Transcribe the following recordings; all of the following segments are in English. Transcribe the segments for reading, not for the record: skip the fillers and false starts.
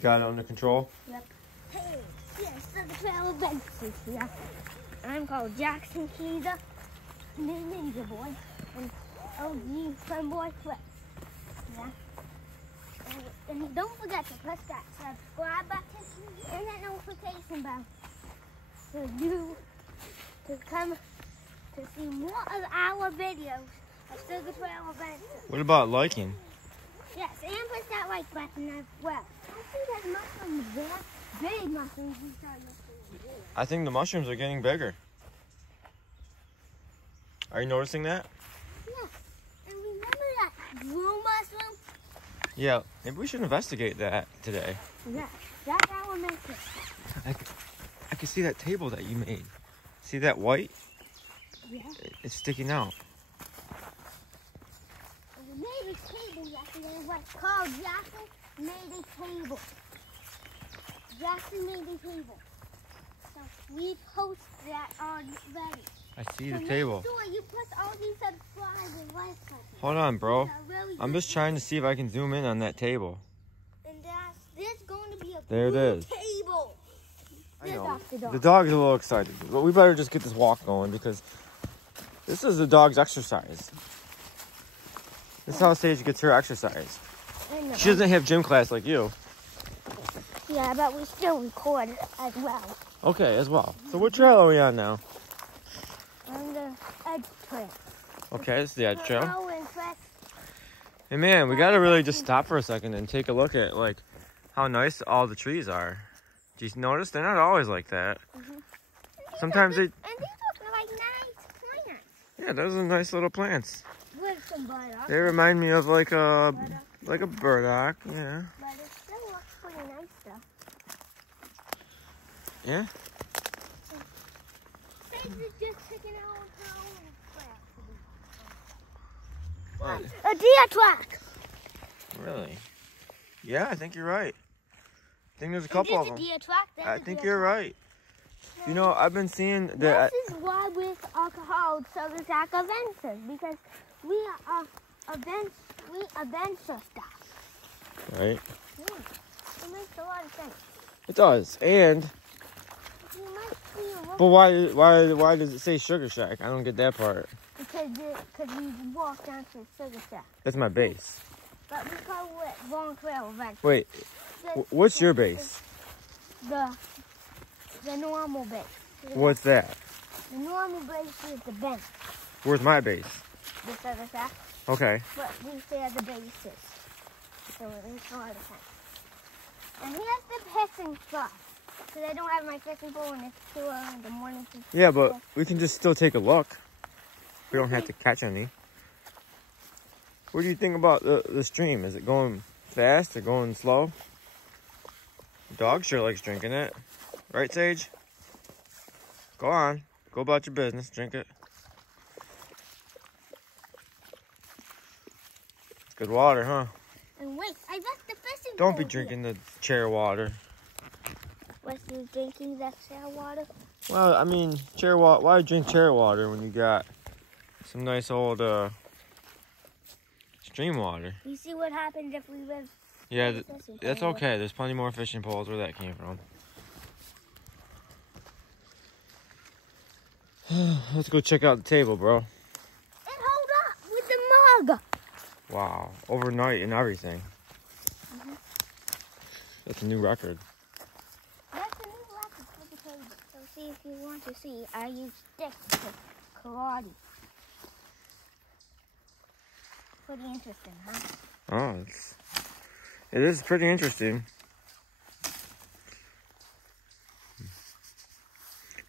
Got it under control? Yep. Hey, yes, so the trail adventures here. I'm called Jaxson. He's a ninja boy. And OG friend boy Chris. Yeah. And don't forget to press that subscribe button and that notification bell for you to come to see more of our videos of Sugar Trail Adventures. What about liking? Yes, and press that like button as well. I see that mushrooms there. Big mushrooms. I think the mushrooms are getting bigger. Are you noticing that? Yes. And remember that blue mushroom? Yeah, maybe we should investigate that today. Yeah, that's our method. I can see that table that you made. See that white? Yeah. It's sticking out. We made a table yesterday. What's called Jaxson made a table. Jaxson made a table. So we post that already. I see So the table. Make sure you press all these subscribe and like buttons. Hold on, bro. Really I'm just trying to see if I can zoom in on that table. And there's going to be a There it is. table. I know. The dog. The dog's a little excited, but we better just get this walk going because this is the dog's exercise. This is how Sage gets her exercise. I know. She doesn't have gym class like you. Yeah, but we still record as well. Okay, as well. So what trail are we on now? On the edge trail. Okay, this is the edge trail. Hello and press. Hey man, we gotta really just stop for a second and take a look at like how nice all the trees are. Do you notice? They're not always like that. Sometimes they... And these look like nice plants. Yeah, those are nice little plants. With some butter. They remind me of like a burdock, yeah. But it still looks pretty nice though. Yeah? Things are just picking out how Right. a deer track. Really? Yeah, I think you're right. I think there's a couple of them. Deer track. I think you're right. You know, I've been seeing that. This is why we are called Sugar Track Adventures, because we are adventure stuff. Right? Yeah. It makes a lot of sense. It does. And You might see a but why does it say Sugar Shack? I don't get that part. because we walk down to Sugar Shack. That's my base. But we call it Long Trail Adventure. Wait, what's your base? The normal base. What's that? The normal base is the bench. Where's my base? The Sugar Shack. Okay. But we share the bases. So it makes a lot of sense. And here's the fishing spot. Because I don't have my fishing pole and it's too early in the morning. Yeah, but we can just still take a look. We don't have to catch any. What do you think about the stream? Is it going fast or going slow? The dog sure likes drinking it. Right, Sage? Go on. Go about your business. Drink it. It's good water, huh? And wait, I left the fishing Don't pole be drinking the chair water. What's you drinking that chair water? Well, I mean, chair water. Why drink chair water when you got some nice old stream water? You see what happens if we live. Yeah, that's okay. There's plenty more fishing poles where that came from. Let's go check out the table, bro. And hold up with the mug. Wow, overnight and everything. That's a new record. That's a new record for the table. So see if you want to see, I use sticks for karate. Pretty interesting, huh? Oh, it is pretty interesting.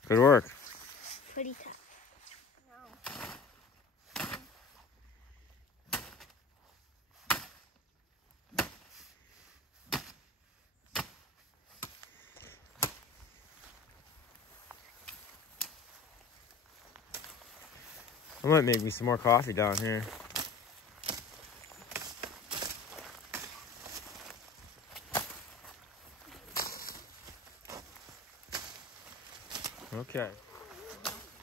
Good work. Pretty tough. I might make me some more coffee down here. Okay.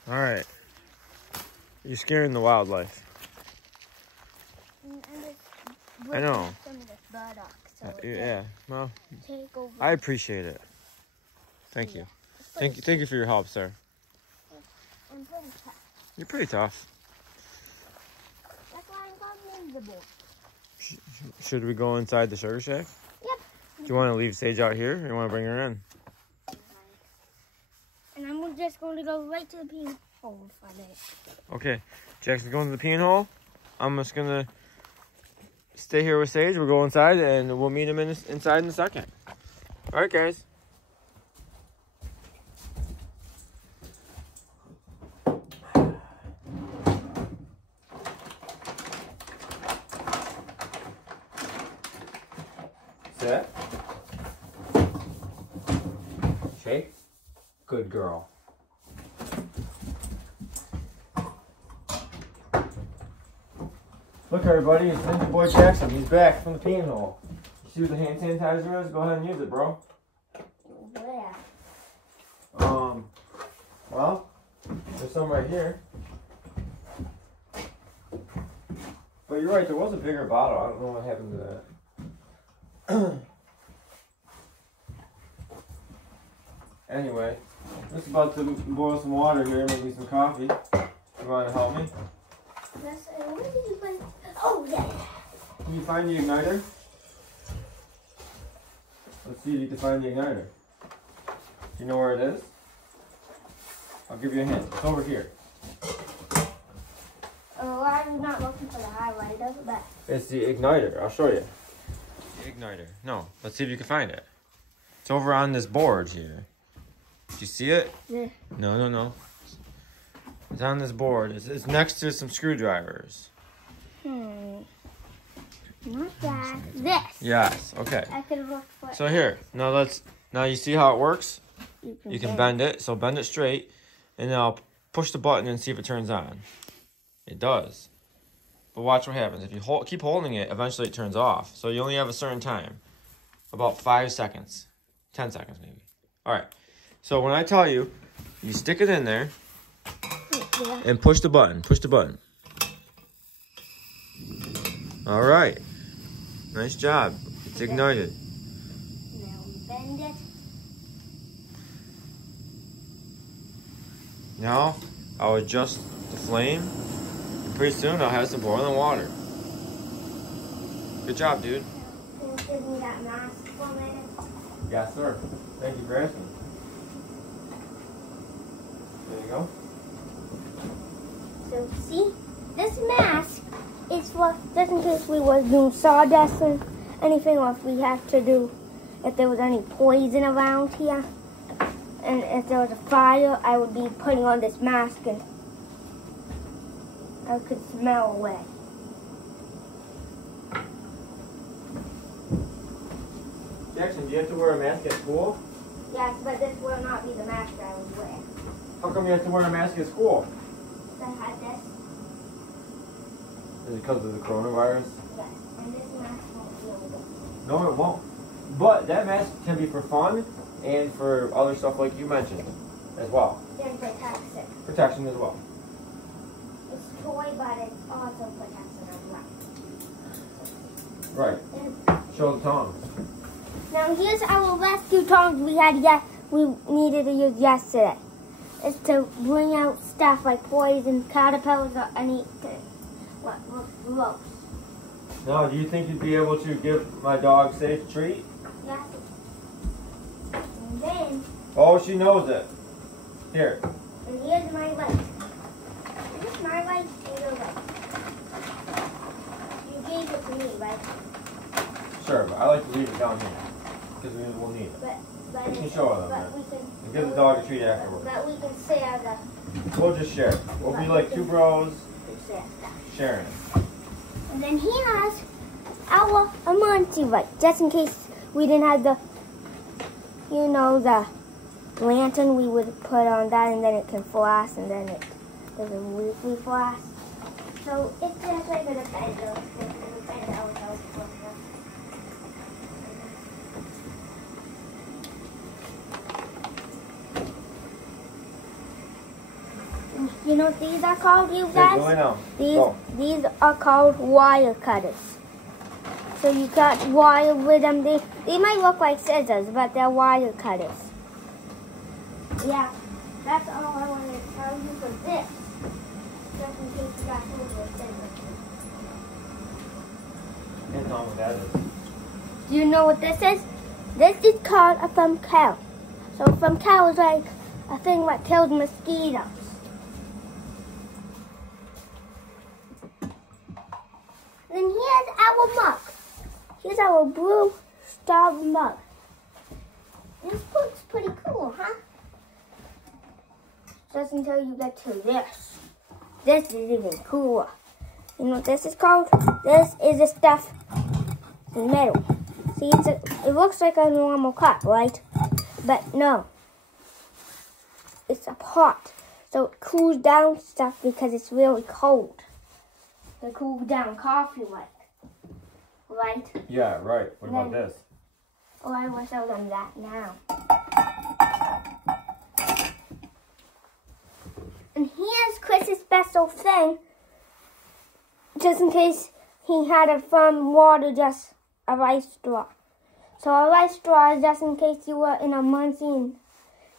All right. You're scaring the wildlife. And I know. Some of this burdock, so Yeah. Well, take over. I appreciate it. Thank you. Thank you for your help, sir. I'm pretty tough. You're pretty tough. That's why I'm called invisible. Should we go inside the sugar shack? Yep. Do you want to leave Sage out here, or you want to bring her in? And I'm just going to go right to the pee hole for a minute. Okay. Jackson's going to the peeing hole. I'm just gonna stay here with Sage. We'll go inside, and we'll meet him inside in a second. All right, guys. Sit. Shake. Good girl. Look, everybody, it's Ninja Boy Jaxson. He's back from the peeing hole. You see what the hand sanitizer is? Go ahead and use it, bro. Where? Well, there's some right here. But you're right, there was a bigger bottle. I don't know what happened to that. Anyway, I'm just about to boil some water here, make me some coffee. You want to help me? Yes, and where did you find? Oh, yeah. Can you find the igniter? Let's see if you can find the igniter. Do you know where it is? I'll give you a hint. It's over here. Oh, I'm not looking for the highlighter, but... It's the igniter. I'll show you. The igniter. No. Let's see if you can find it. It's over on this board here. Do you see it? Yeah. No. It's on this board. It's next to some screwdrivers. Not that. This. Yes. Okay. I can look for So here. Now you see how it works? it. You can bend it. So bend it straight. And then I'll push the button and see if it turns on. It does. But watch what happens. If you keep holding it, eventually it turns off. So you only have a certain time. About 5 seconds. 10 seconds maybe. Alright. So when I tell you, you stick it in there. Yeah. And push the button. Push the button. All right. Nice job. It's ignited. Now we bend it. Now I'll adjust the flame. And pretty soon I'll have some boiling water. Good job, dude. Can you give me that mask for a minute? Yes, sir. Thank you for asking. There you go. So see, this mask is for just in case we was doing sawdust or anything, or if we have to do, if there was any poison around here, and if there was a fire, I would be putting on this mask and I could smell away. Jaxson, do you have to wear a mask at school? Yes, but this will not be the mask I would wear. How come you have to wear a mask at school? I had this. Is it because of the coronavirus? Yes, and this mask won't be able to. No, it won't. But that mask can be for fun and for other stuff like you mentioned as well. And protects it. Protection as well. It's toy, but it also protects it as well. Right. And Show the tongs. now here's our rescue tongs we needed to use yesterday. It's to bring out stuff like poison, caterpillars, or anything. What gross. Now, do you think you'd be able to give my dog Safe a treat? Yes. And then, Oh, she knows it. Here. and here's my light. Is this my light or your light? You gave it to me, right? Sure, but I like to leave it down here because we'll need it. But You can show them, but man. we can. And give the dog a treat afterwards. But we can share the. We'll just share. We'll be like two bros Share stuff. sharing. And then he has our emergency light, just in case we didn't have the, the lantern. We would put on that, and then it can flash, and then it doesn't weekly flash. So it's just like a defender. You know what these are called, you Hey, guys? go in now. Go. These are called wire cutters. So you cut wire with them. They might look like scissors, but they're wire cutters. Yeah, that's all I wanted to tell you for this. Just in case you got hold of scissors. Depends on what that is. Do you know what this is? This is called a thumb cow. So a thumb cow is like a thing that kills mosquitoes. Then here's our mug. Here's our blue star mug. This looks pretty cool, huh? Just until you get to this. This is even cooler. You know what this is called? This is the stuff in metal. See, it looks like a normal cup, right? But no. It's a pot. So it cools down stuff because it's really cold. It cools down coffee like. Right? Yeah, right. What about this? Oh, I will show them that now. And here's Chris's special thing. Just in case he had it from water, just a rice straw. So a rice straw is just in case you were in a emergency and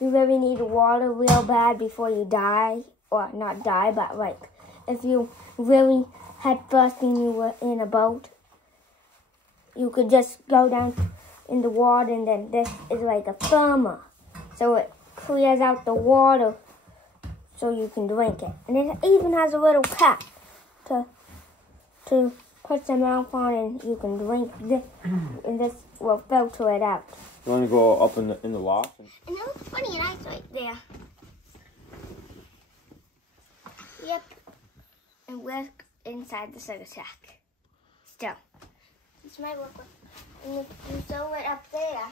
you really need water real bad before you die. Or not die, but like if you really had first and you were in a boat. You could just go down in the water, and then this is like a thermal. So it clears out the water so you can drink it. And it even has a little cap to put some mouth on, and you can drink this, and this will filter it out. You want to go up in the loft? And it looks funny and nice right there. Yep. And we're inside the sugar shack. Still. This might look like, and if you throw it up there,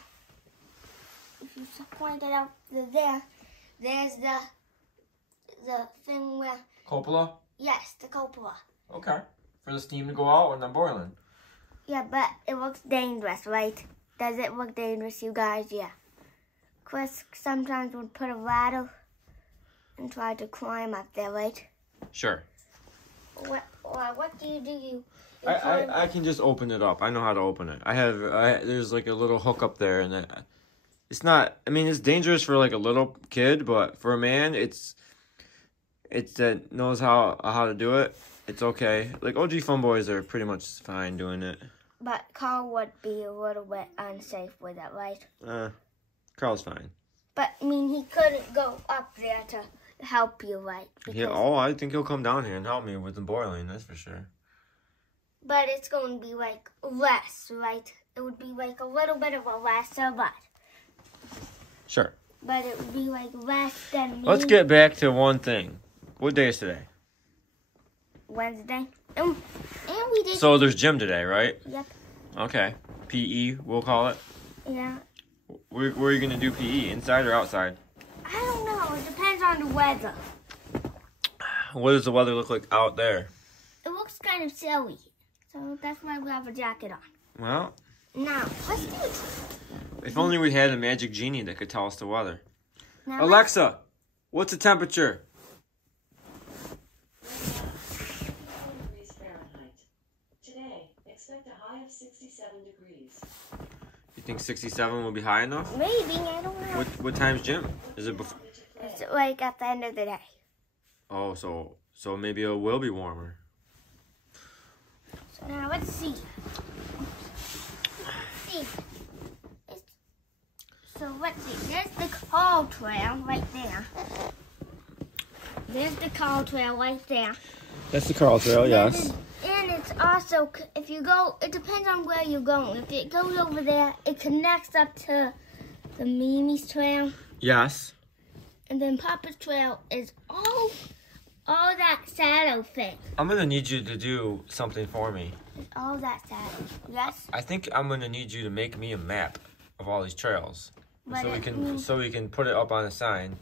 if you point it up there, there's the thing where... Cupola? Yes, the cupola. Okay. For the steam to go out when I'm boiling. Yeah, but it looks dangerous, right? Does it look dangerous, you guys? Yeah. Chris sometimes would put a ladder and try to climb up there, right? Sure. What do you do? I can just open it up. I know how to open it. There's like a little hook up there, and it's not. I mean, it's dangerous for like a little kid, but for a man, it's that knows how to do it. It's okay. Like OG Fun Boys are pretty much fine doing it. But Carl would be a little bit unsafe with it, right? Carl's fine. But I mean, he couldn't go up there to help you, right? Yeah. Oh, I think he'll come down here and help me with the boiling. That's for sure. But it's going to be like less, right? It would be like a little bit of a lesser, but... Sure. But it would be like less than me. Let's get back to one thing. What day is today? Wednesday. And we did... So there's gym today, right? Yep. Okay. PE, we'll call it. Yeah. Where are you going to do PE? Inside or outside? I don't know. It depends on the weather. What does the weather look like out there? It looks kind of silly. So that's why we have a jacket on. Well. Now, let's do it. If only we had a magic genie that could tell us the weather. Now, Alexa, what's the temperature? Today, expect a high of 67 degrees. You think 67 will be high enough? Maybe, I don't know. What time's gym? Is it before? It's like at the end of the day. Oh, so maybe it will be warmer. So now let's see. So let's see. There's the call trail right there. There's the call trail right there. That's the Carl Trail, yes. And it's also, if you go, it depends on where you're going. If it goes over there, it connects up to the Mimi's Trail. Yes. And then Papa's Trail is all that shadow thing. I'm going to need you to do something for me. It's all that shadow. Yes? I think I'm going to need you to make me a map of all these trails. But So we can put it up on a sign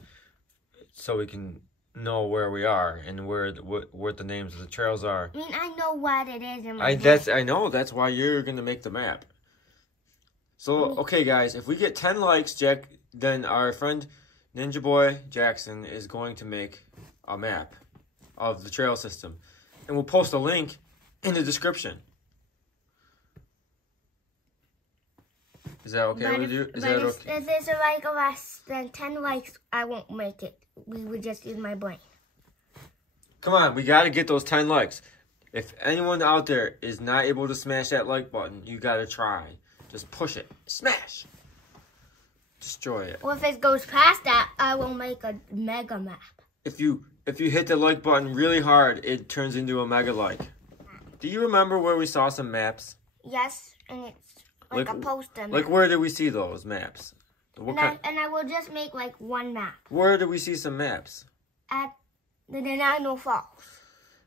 so we can know where we are and what the names of the trails are. I mean, I know what it is in my I know, that's why you're going to make the map. So, okay guys, if we get 10 likes, then our friend Ninja Boy Jaxson is going to make a map of the trail system. And we'll post a link in the description. Is that okay with you? Is that okay? If there's like less than 10 likes, I won't make it. We would just use my brain. Come on, we got to get those 10 likes. If anyone out there is not able to smash that like button, you got to try. Just push it. Smash. Destroy it. Well, if it goes past that, I will make a mega map. If you hit the like button really hard, it turns into a mega like. Do you remember where we saw some maps? Yes, and it's like a poster map. Like where did we see those maps? And I will just make like one map. Where did we see some maps? At the Niagara Falls.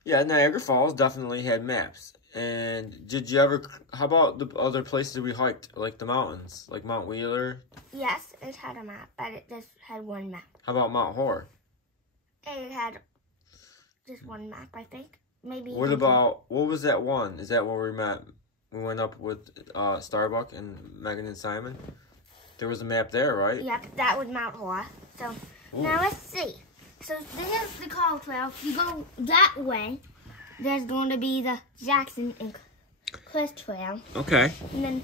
Yeah, Niagara Falls definitely had maps. And did you ever, how about the other places we hiked? Like the mountains, like Mount Wheeler? Yes, it had a map, but it just had one map. How about Mount Hor? It had just one map, I think. Maybe. What about, what was that one? Is that where we met? We went up with Starbuck and Megan and Simon. There was a map there, right? Yep, that was Mount Hor. So now let's see. So there's the Call Trail. If you go that way, there's going to be the Jaxson and Cliff Trail. Okay. And then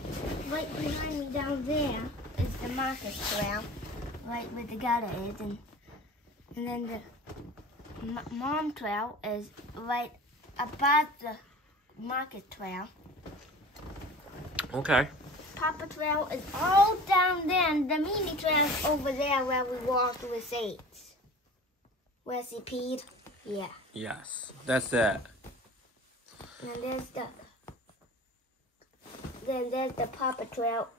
right behind me down there is the Marcus Trail, right where the gutter is. And then the Mom Trail is right above the Market Trail. Okay. Papa Trail is all down there, and the Mini Trail is over there where we walked with Saints. Where's he peed? Yeah. Yes, that's that. And then there's the Papa Trail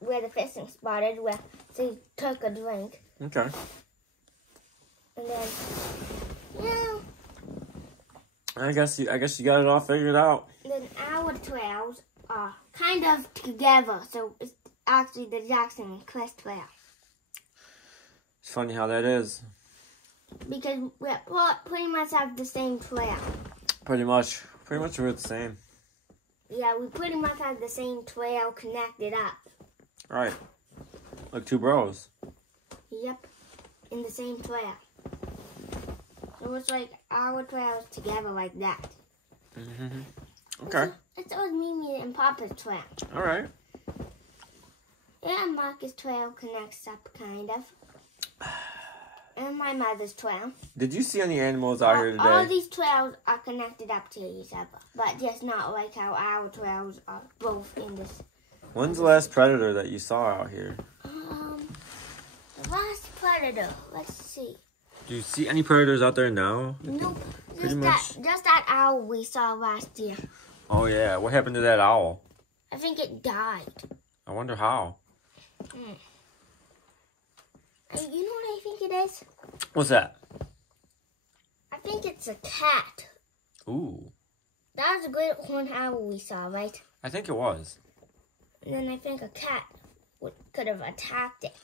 where the fishing spot is, where they took a drink. Okay. And then, yeah. I guess you got it all figured out. Then our trails are kind of together, so it's actually the Jaxson and Cliff Trail. It's funny how that is. Because we pretty much have the same trail. Pretty much we're the same. Yeah, we pretty much have the same trail connected up. Right. Like two bros. Yep. In the same trail. So it's like our trails together like that. Mm-hmm. Okay. It's always Mimi and Papa's trail. All right. Yeah, Marcus Trail connects up kind of. And my mother's trail. Did you see any animals out here today? All these trails are connected up to each other, but just not like how our trails are both in this. When's the last predator that you saw out here? The last predator. Let's see. Do you see any predators out there now? Nope. Just that owl we saw last year. Oh yeah, what happened to that owl? I think it died. I wonder how. You know what I think it is? What's that? I think it's a cat. Ooh. That was a great horned owl we saw, right? I think it was. And then I think a cat could have attacked it.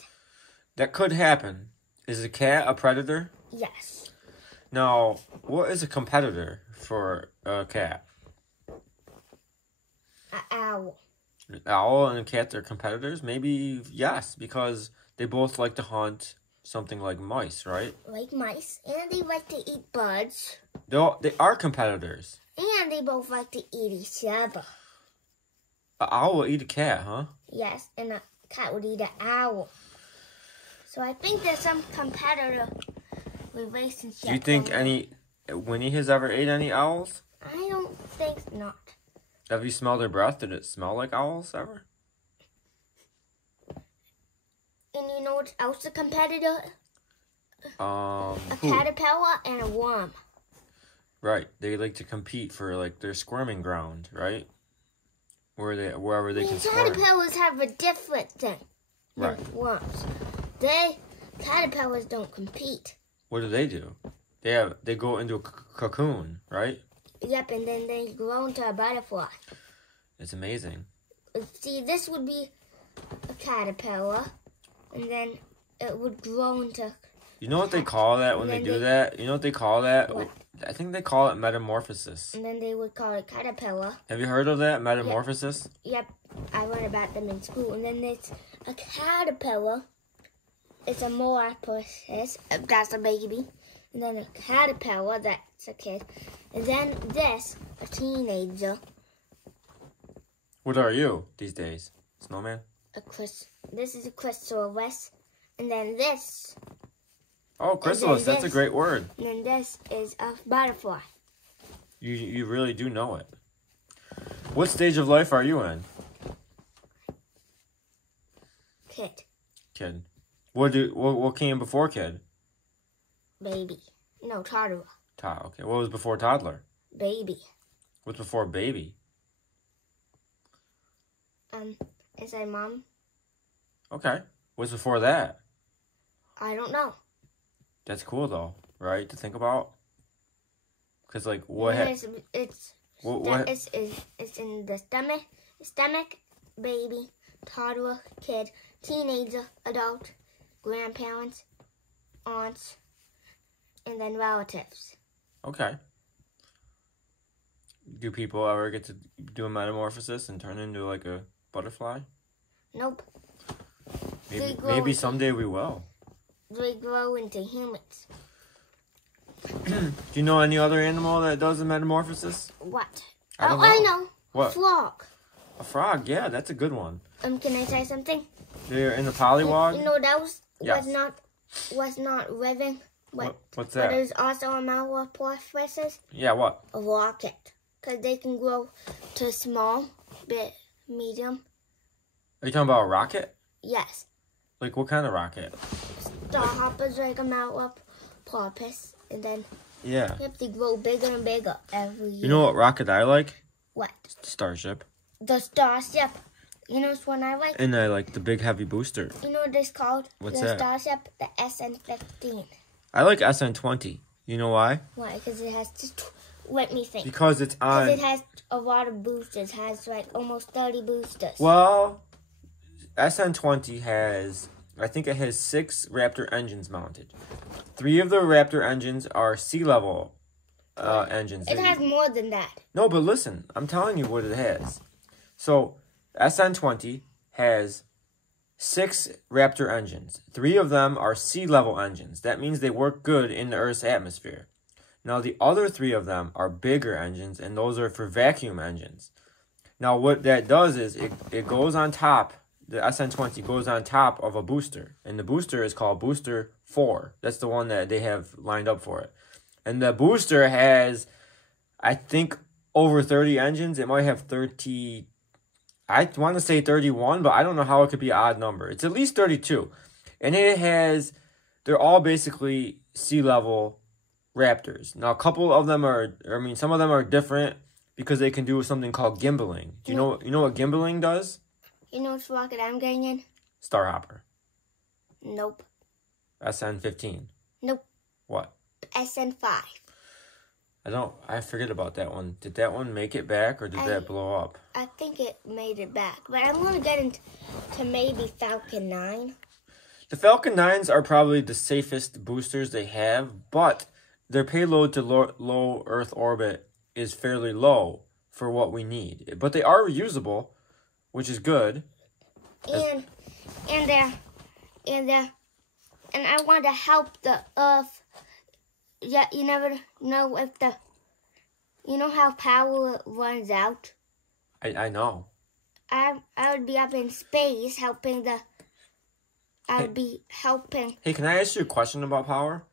That could happen. Is a cat a predator? Yes. Now, what is a competitor for a cat? An owl. An owl and a cat are competitors? Maybe yes, because they both like to hunt something like mice, right? Like mice. And they like to eat bugs. They are competitors. And they both like to eat each other. An owl will eat a cat, huh? Yes, and a cat would eat an owl. So I think there's some competitor relationship. Do you think Winnie has ever ate any owls? I don't think not. Have you smelled their breath? Did it smell like owls ever? And you know what else a competitor? A who? caterpillar and a worm. Right. They like to compete for like their squirming ground, right? Wherever they can squirm. Caterpillars have a different thing than worms. Caterpillars don't compete. What do? They go into a cocoon, right? Yep, and then they grow into a butterfly. It's amazing. See, this would be a caterpillar, and then it would grow into... You know what they call that when they do that? You know what they call that? What? I think they call it metamorphosis. And then they would call it caterpillar. Have you heard of that, metamorphosis? Yep, I read about them in school. And then there's a caterpillar. It's a metamorphosis. That's a baby. And then a caterpillar, that's a kid. And then this, a teenager. What are you these days? Snowman? This is a chrysalis, and then this. Oh, chrysalis, that's a great word. And then this is a butterfly. You really do know it. What stage of life are you in? Kid. What came before kid? Baby. No, toddler. Okay. What was before toddler? Baby. What's before baby? Is a mom. Okay. What's before that? I don't know. That's cool though, right? To think about. Cause like It's in the stomach, baby, toddler, kid, teenager, adult, grandparents, aunts, and then relatives. Okay. Do people ever get to do a metamorphosis and turn into like a butterfly? Nope. Maybe someday we will. They grow into humans. Do you know any other animal that does a metamorphosis? What? I know. What? A frog. A frog, yeah, that's a good one. Can I say something? They're in the polywog? You know that Yes. was not living. What's that? But there's also a metamorphosis. Yeah, what? A rocket. Because they can grow to small, bit, medium. Are you talking about a rocket? Yes. Like what kind of rocket? Starhoppers like a metamorphosis. And then Yeah. you have to grow bigger and bigger every year. You know what rocket I like? What? Starship. The Starship. You know which one I like? And I like the big heavy booster. You know what it's called? What's the that? Starship, the SN-15. I like SN20. You know why? Why? Because it has let me think. Because it's on... Because it has a lot of boosters. It has like almost 30 boosters. Well, SN20 has... I think it has 6 Raptor engines mounted. 3 of the Raptor engines are sea level engines. It has more than that. No, but listen. I'm telling you what it has. So, SN20 has 6 Raptor engines. 3 of them are sea level engines. That means they work good in the Earth's atmosphere. Now, the other 3 of them are bigger engines, and those are for vacuum engines. Now, what that does is it goes on top. The SN20 goes on top of a booster, and the booster is called Booster 4. That's the one that they have lined up for it. And the booster has, I think, over 30 engines. It might have 30, I want to say 31, but I don't know how it could be an odd number. It's at least 32. And it has, they're all basically sea level Raptors. Now, a couple of them are, some of them are different because they can do something called gimbaling. Do you know what gimbaling does? You know which rocket I'm getting in? Starhopper. Nope. SN15. Nope. What? SN5. I forget about that one. Did that one make it back or did that blow up? I think it made it back. But I'm going to get into maybe Falcon 9. The Falcon 9s are probably the safest boosters they have, but their payload to low Earth orbit is fairly low for what we need. But they are reusable, which is good. And I want to help the Earth. Yeah, you never know if you know how power runs out. I know. I would be up in space helping the. I'd be helping. Hey, can I ask you a question about power?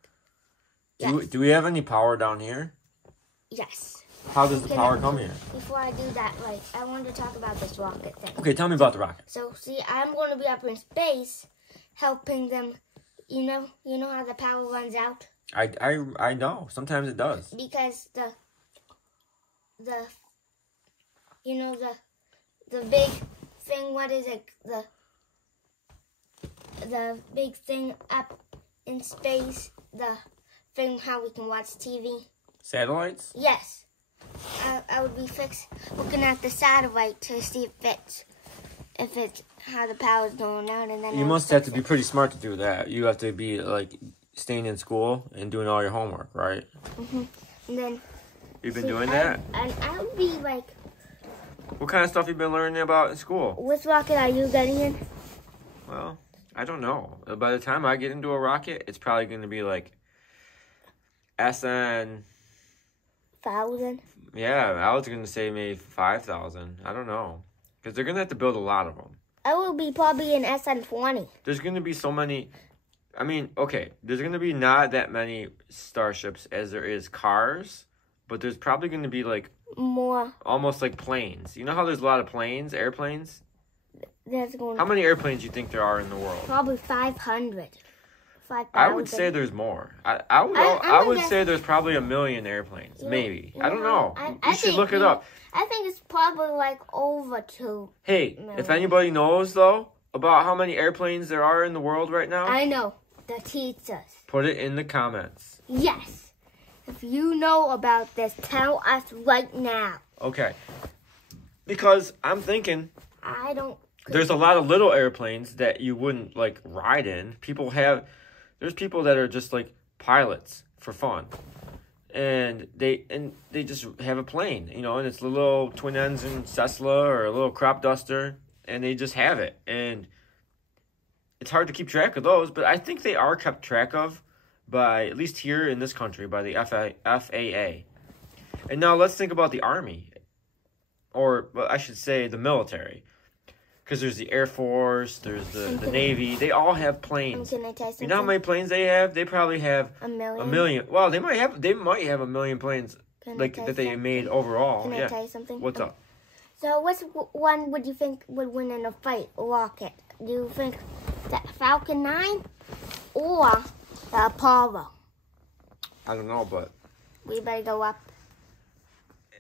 Yes. Do we have any power down here? Yes. How does the power come here? Before I do that, I wanted to talk about this rocket thing. Okay, tell me about the rocket. So, see, I'm going to be up in space helping them. You know how the power runs out? I know. Sometimes it does. Because the big thing, what is it? The big thing up in space, the thing how we can watch TV. Satellites? Yes. I would be looking at the satellite to see if it's how the power's going out, and then you must have to be pretty smart to do that. You have to be like staying in school and doing all your homework, right? And then you've been doing that. And I would be like, what kind of stuff you've been learning about in school? Which rocket are you getting in? Well, I don't know. By the time I get into a rocket, it's probably going to be like SN 1,000. Yeah, I was going to say maybe 5,000. I don't know. Because they're going to have to build a lot of them. I will be probably an SN20. There's going to be so many. I mean, okay, there's going to be not that many starships as there is cars, but there's probably going to be like More. almost like planes. You know how there's a lot of planes, airplanes? There's going How many airplanes do you think there are in the world? probably 500. 5,000. I would say there's more. I would say there's probably 1 million airplanes, maybe. I don't know. You should look it up. I think it's probably like over 2. Hey, if anybody knows though about how many airplanes there are in the world right now, I know. The teachers. put it in the comments. Yes. If you know about this, tell us right now. Okay. Because I'm thinking I don't. there's a lot of little airplanes that you wouldn't like ride in. There's people that are just like pilots for fun. And they just have a plane, you know, and it's a little twin engine Tesla or a little crop duster, and they just have it. And it's hard to keep track of those, but I think they are kept track of by, at least here in this country, by the FAA. And now let's think about the Army, or well, I should say the military. Because there's the Air Force, there's the Navy. They all have planes. Can I tell you something? You know how many planes they have? They probably have 1 million. 1 million. Well, they might have 1 million planes like that they made overall. Can Yeah. I tell you something? What's up? So, which one would you think would win in a fight? Rocket? Do you think the Falcon 9 or the Apollo? I don't know, but We better go up.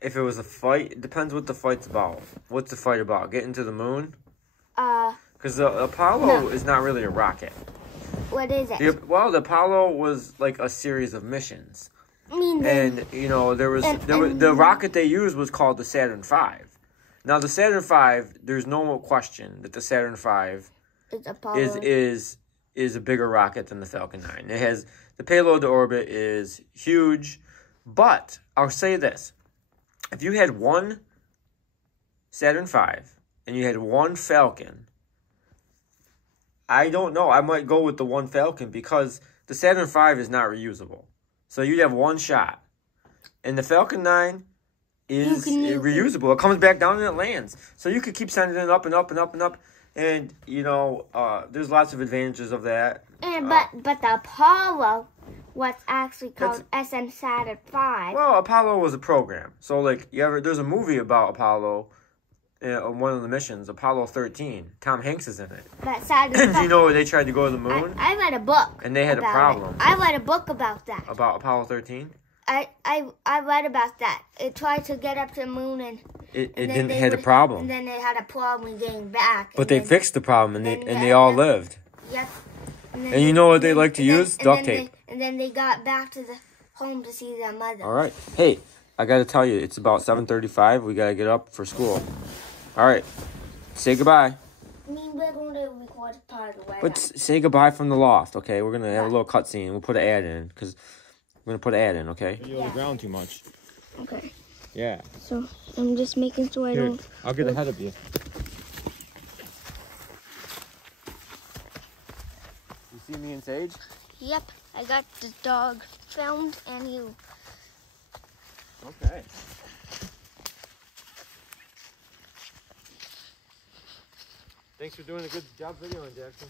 if it was a fight, it depends what the fight's about. What's the fight about? Getting to the moon? Because the Apollo is not really a rocket. What is it? The Apollo was like a series of missions. I mean, And, you know, the rocket they used was called the Saturn V. Now, the Saturn V, there's no question that the Saturn V it's Apollo. is a bigger rocket than the Falcon 9. It has, the payload to orbit is huge, but I'll say this. If you had one Saturn V and you had one Falcon, I don't know. I might go with the one Falcon because the Saturn V is not reusable. So you'd have one shot. And the Falcon 9 is reusable. It comes back down and it lands. So you could keep sending it up and up and up and up. And, you know, there's lots of advantages of that. And, but the Apollo was actually called SM Saturn V. Well, Apollo was a program. So, like, there's a movie about Apollo on one of the missions, Apollo 13. Tom Hanks is in it. But Saturn Do you know where they tried to go to the moon? I read a book. And they had a problem. I read a book about that. About Apollo 13? I read about that. It tried to get up to the moon and it didn't had a problem. And then they had a problem getting back. But they fixed the problem and they all lived. Yep. And you know what they like to use? Duct tape. And then they got back to the home to see their mother. All right. Hey, I got to tell you, it's about 7:35. We got to get up for school. All right. Say goodbye. I mean, we're going to record part of the way. But say goodbye from the loft, okay? We're going to have a little cutscene. We'll put an ad in because we're going to put an ad in, okay? You're on the ground too much. Okay. Yeah. So I'm just making sure I don't. I'll get ahead of you. You see me and Sage? Yep. I got the dog filmed and you. Okay. Thanks for doing a good job videoing, Jackson.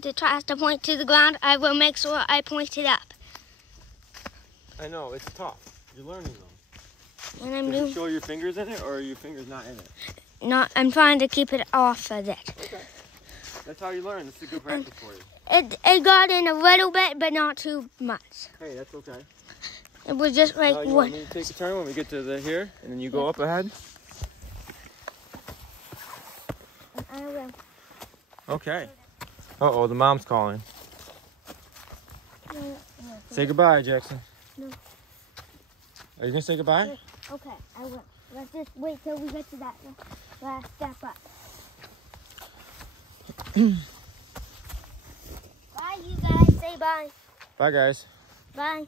To try to point to the ground, I will make sure I point it up. I know, it's tough. You're learning though. And I'm Did you doing. show your fingers in it, or are your fingers not in it? Not. I'm trying to keep it off of it. Okay. That's how you learn. It's a good practice for you. It got in a little bit, but not too much. Hey, that's okay. It was just like You one. want me to take a turn when we get to here, and then you go up ahead? I will. Okay. Uh-oh, the mom's calling. No. Say goodbye, Jackson. No. Are you going to say goodbye? Okay, I will. Let's just wait till we get to that last step up. Bye, you guys. Say bye. Bye, guys. Bye.